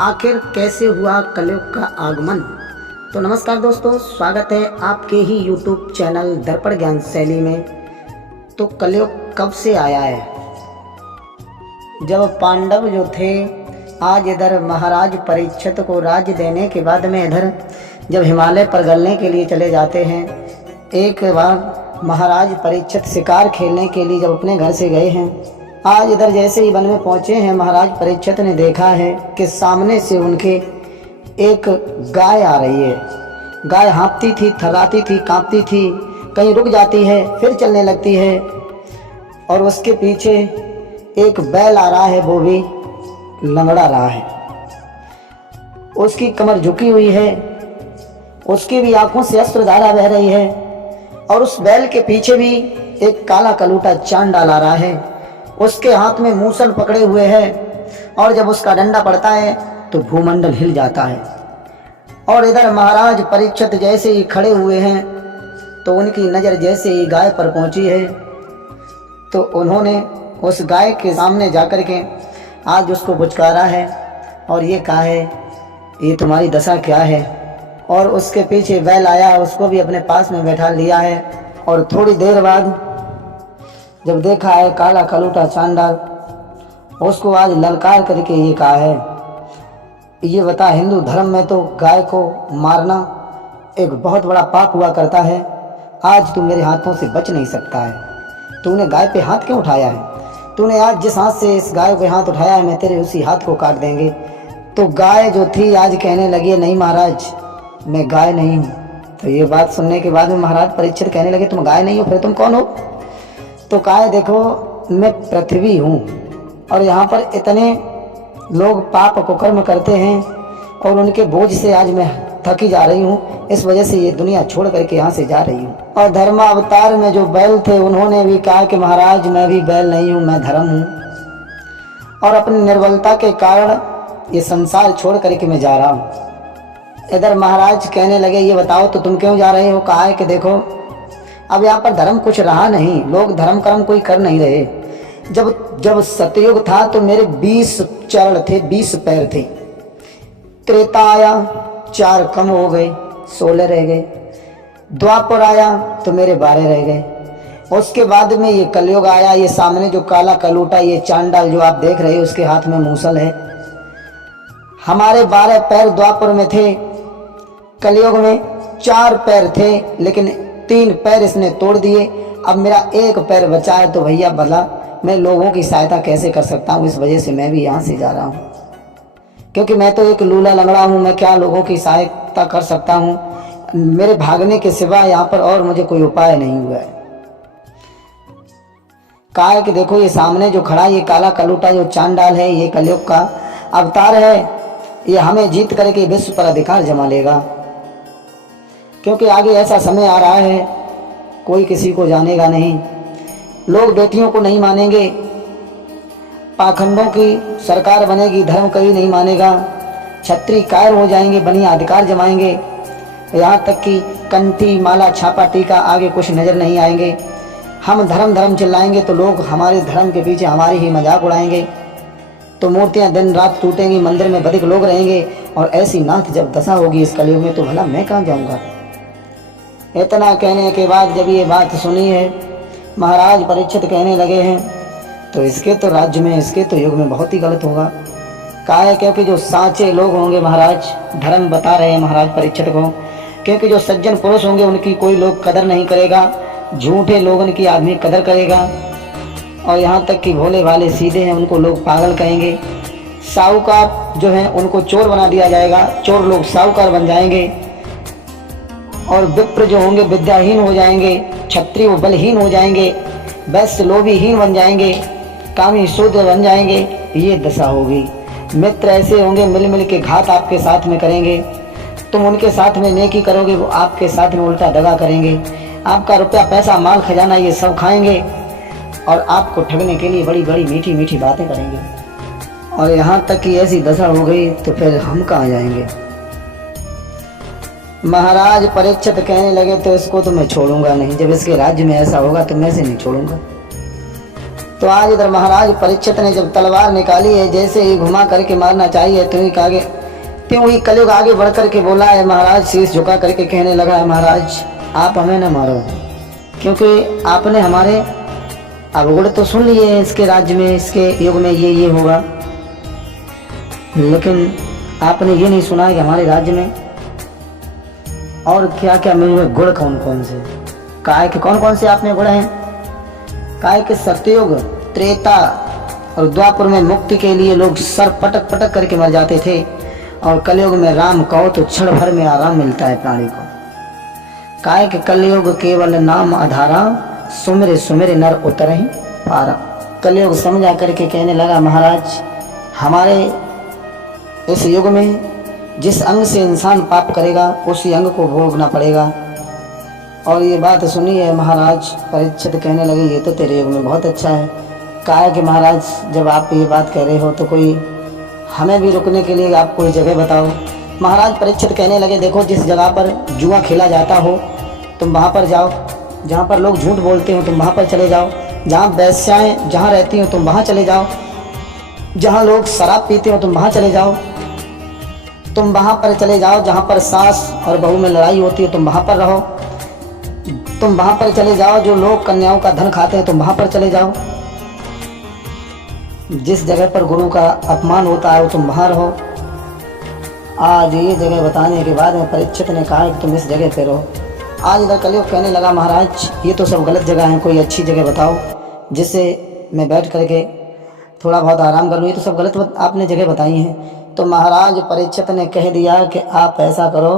आखिर कैसे हुआ कलयुग का आगमन। तो नमस्कार दोस्तों, स्वागत है आपके ही YouTube चैनल दर्पण ज्ञान शैली में। तो कलयुग कब से आया है? जब पांडव जो थे आज इधर महाराज परीक्षित को राज्य देने के बाद में इधर जब हिमालय पर गलने के लिए चले जाते हैं, एक बार महाराज परीक्षित शिकार खेलने के लिए जब अपने घर से गए हैं, आज इधर जैसे ही वन में पहुंचे हैं, महाराज परीक्षित ने देखा है कि सामने से उनके एक गाय आ रही है। गाय हाँफती थी, थर्राती थी, कांपती थी, कहीं रुक जाती है फिर चलने लगती है, और उसके पीछे एक बैल आ रहा है, वो भी लंगड़ा रहा है। उसकी कमर झुकी हुई है, उसकी भी आंखों से अश्रुधारा बह रही है, और उस बैल के पीछे भी एक काला कलूटा चांडाल आ रहा है। उसके हाथ में मूसल पकड़े हुए है, और जब उसका डंडा पड़ता है तो भूमंडल हिल जाता है। और इधर महाराज परीक्षित जैसे ही खड़े हुए हैं तो उनकी नज़र जैसे ही गाय पर पहुंची है, तो उन्होंने उस गाय के सामने जाकर के आज उसको पुचकारा है और ये कहा है, ये तुम्हारी दशा क्या है। और उसके पीछे बैल आया, उसको भी अपने पास में बैठा लिया है। और थोड़ी देर बाद जब देखा है काला कलूटा चांडाल, उसको आज ललकार करके ये कहा है, ये बता, हिंदू धर्म में तो गाय को मारना एक बहुत बड़ा पाप हुआ करता है, आज तू मेरे हाथों से बच नहीं सकता है। तूने गाय पे हाथ क्यों उठाया है? तूने आज जिस हाथ से इस गाय पे हाथ उठाया है, मैं तेरे उसी हाथ को काट देंगे। तो गाय जो थी आज कहने लगी, नहीं महाराज, मैं गाय नहीं हूँ। तो ये बात सुनने के बाद में महाराज परीक्षित कहने लगे, तुम गाय नहीं हो, फिर तुम कौन हो? तो कहा, देखो मैं पृथ्वी हूँ, और यहाँ पर इतने लोग पाप कुकर्म करते हैं और उनके बोझ से आज मैं थकी जा रही हूँ, इस वजह से ये दुनिया छोड़ करके यहाँ से जा रही हूँ। और धर्मावतार में जो बैल थे उन्होंने भी कहा कि महाराज मैं भी बैल नहीं हूँ, मैं धर्म हूँ, और अपनी निर्बलता के कारण ये संसार छोड़ करके मैं जा रहा हूँ। इधर महाराज कहने लगे, ये बताओ तो तुम क्यों जा रहे हो? कहा है कि देखो अब यहाँ पर धर्म कुछ रहा नहीं, लोग धर्म कर्म कोई कर नहीं रहे। जब सतयुग था तो मेरे 20 चरण थे, 20 पैर थे। त्रेता आया, 4 कम हो गए, 16 रह गए। द्वापर आया तो मेरे 12 रह गए। उसके बाद में ये कलयुग आया। ये सामने जो काला कलूटा, ये चांडाल जो आप देख रहे हो, उसके हाथ में मूसल है। हमारे 12 पैर द्वापर में थे, कलयुग में 4 पैर थे, लेकिन 3 पैर इसने तोड़ दिए। अब मेरा 1 पैर बचा है, तो भैया भला मैं लोगों की सहायता कैसे कर सकता हूँ? इस वजह से मैं भी यहाँ से जा रहा हूँ, क्योंकि मैं तो एक लूला लंगड़ा हूँ, मैं क्या लोगों की सहायता कर सकता हूँ? मेरे भागने के सिवा यहाँ पर और मुझे कोई उपाय नहीं हुआ है। कहा है कि देखो ये सामने जो खड़ा, ये काला कलूटा जो चांडाल है, ये कलयुग का अवतार है। ये हमें जीत करके विश्व पर अधिकार जमा लेगा, क्योंकि आगे ऐसा समय आ रहा है कोई किसी को जानेगा नहीं। लोग बेटियों को नहीं मानेंगे, पाखंडों की सरकार बनेगी, धर्म कभी नहीं मानेगा, छत्री कायर हो जाएंगे, बनिया अधिकार जमाएंगे, यहाँ तक कि कंठी माला छापा टीका आगे कुछ नज़र नहीं आएंगे। हम धर्म धर्म चिल्लाएंगे तो लोग हमारे धर्म के पीछे हमारी ही मजाक उड़ाएंगे, तो मूर्तियाँ दिन रात टूटेंगी, मंदिर में बधिक लोग रहेंगे। और ऐसी नाथ जब दशा होगी इस कलयुग में, तो भला मैं कहाँ जाऊँगा? इतना कहने के बाद जब ये बात सुनी है, महाराज परीक्षित कहने लगे हैं, तो इसके तो राज्य में, इसके तो युग में बहुत ही गलत होगा। कहा है क्योंकि जो साचे लोग होंगे, महाराज धर्म बता रहे हैं महाराज परीक्षित को, क्योंकि जो सज्जन पुरुष होंगे उनकी कोई लोग कदर नहीं करेगा, झूठे लोगों की आदमी कदर करेगा, और यहाँ तक कि भोले भाले सीधे हैं उनको लोग पागल कहेंगे। साहूकार जो हैं उनको चोर बना दिया जाएगा, चोर लोग साहूकार बन जाएंगे, और विप्र जो होंगे विद्याहीन हो जाएंगे, क्षत्रिय वो बलहीन हो जाएंगे, वैश्य लोभीहीन बन जाएंगे, कामी शूद्र बन जाएंगे। ये दशा होगी। मित्र ऐसे होंगे मिल मिल के घात आपके साथ में करेंगे, तुम उनके साथ में नेकी करोगे, वो आपके साथ में उल्टा दगा करेंगे। आपका रुपया पैसा माल खजाना ये सब खाएंगे, और आपको ठगने के लिए बड़ी बड़ी मीठी मीठी बातें करेंगे। और यहाँ तक कि ऐसी दशा हो गई तो फिर हम कहाँ जाएंगे? महाराज परीक्षित कहने लगे, तो इसको तो मैं छोड़ूंगा नहीं, जब इसके राज्य में ऐसा होगा तो मैं इसे नहीं छोड़ूंगा। तो आज इधर महाराज परीक्षित ने जब तलवार निकाली है, जैसे ही घुमा करके मारना चाहिए त्यों ही कलयुग आगे बढ़ करके बोला है। महाराज शीश झुका करके कहने लगा है, महाराज आप हमें न मारो, क्योंकि आपने हमारे अवगुण तो सुन लिए हैं, इसके राज्य में इसके युग में ये होगा, लेकिन आपने ये नहीं सुना कि हमारे राज्य में और क्या क्या मिले गुण कौन कौन से। काय के कौन कौन से आपने गुण हैं? काय के सत्ययुग, त्रेता और द्वापर में मुक्ति के लिए लोग सर पटक पटक करके मर जाते थे, और कलयुग में राम कहो तो क्षण भर में आराम मिलता है प्राणी को। काय के कलयुग केवल नाम आधारा, सुमिर सुमिर नर उतर ही पारा। कलयुग समझा करके कहने लगा, महाराज हमारे इस युग में जिस अंग से इंसान पाप करेगा उसी अंग को भोगना पड़ेगा। और ये बात सुनी है महाराज परीक्षित कहने लगे, ये तो तेरे युग में बहुत अच्छा है। कहा है कि महाराज जब आप ये बात कह रहे हो तो कोई हमें भी रुकने के लिए आप कोई जगह बताओ। महाराज परीक्षित कहने लगे, देखो जिस जगह पर जुआ खेला जाता हो तुम वहाँ पर जाओ, जहाँ पर लोग झूठ बोलते हो तुम वहाँ पर चले जाओ, जहाँ वेश्याएँ जहाँ रहती हो तुम वहाँ चले जाओ, जहाँ लोग शराब पीते हो तुम वहाँ चले जाओ, तुम वहाँ पर चले जाओ, जहाँ पर सास और बहू में लड़ाई होती है तुम वहाँ पर रहो, तुम वहाँ पर चले जाओ, जो लोग कन्याओं का धन खाते हैं तुम वहाँ पर चले जाओ, जिस जगह पर गुरु का अपमान होता है वो तुम वहाँ रहो। आज ये जगह बताने के बाद में परीक्षित ने कहा कि तुम इस जगह पे रहो। आज इधर कलयुग कहने लगा, महाराज ये तो सब गलत जगह है, कोई अच्छी जगह बताओ जिससे मैं बैठ करके थोड़ा बहुत आराम कर लूँ, ये तो सब गलत आपने जगह बताई हैं। तो महाराज परीक्षित ने कह दिया कि आप ऐसा करो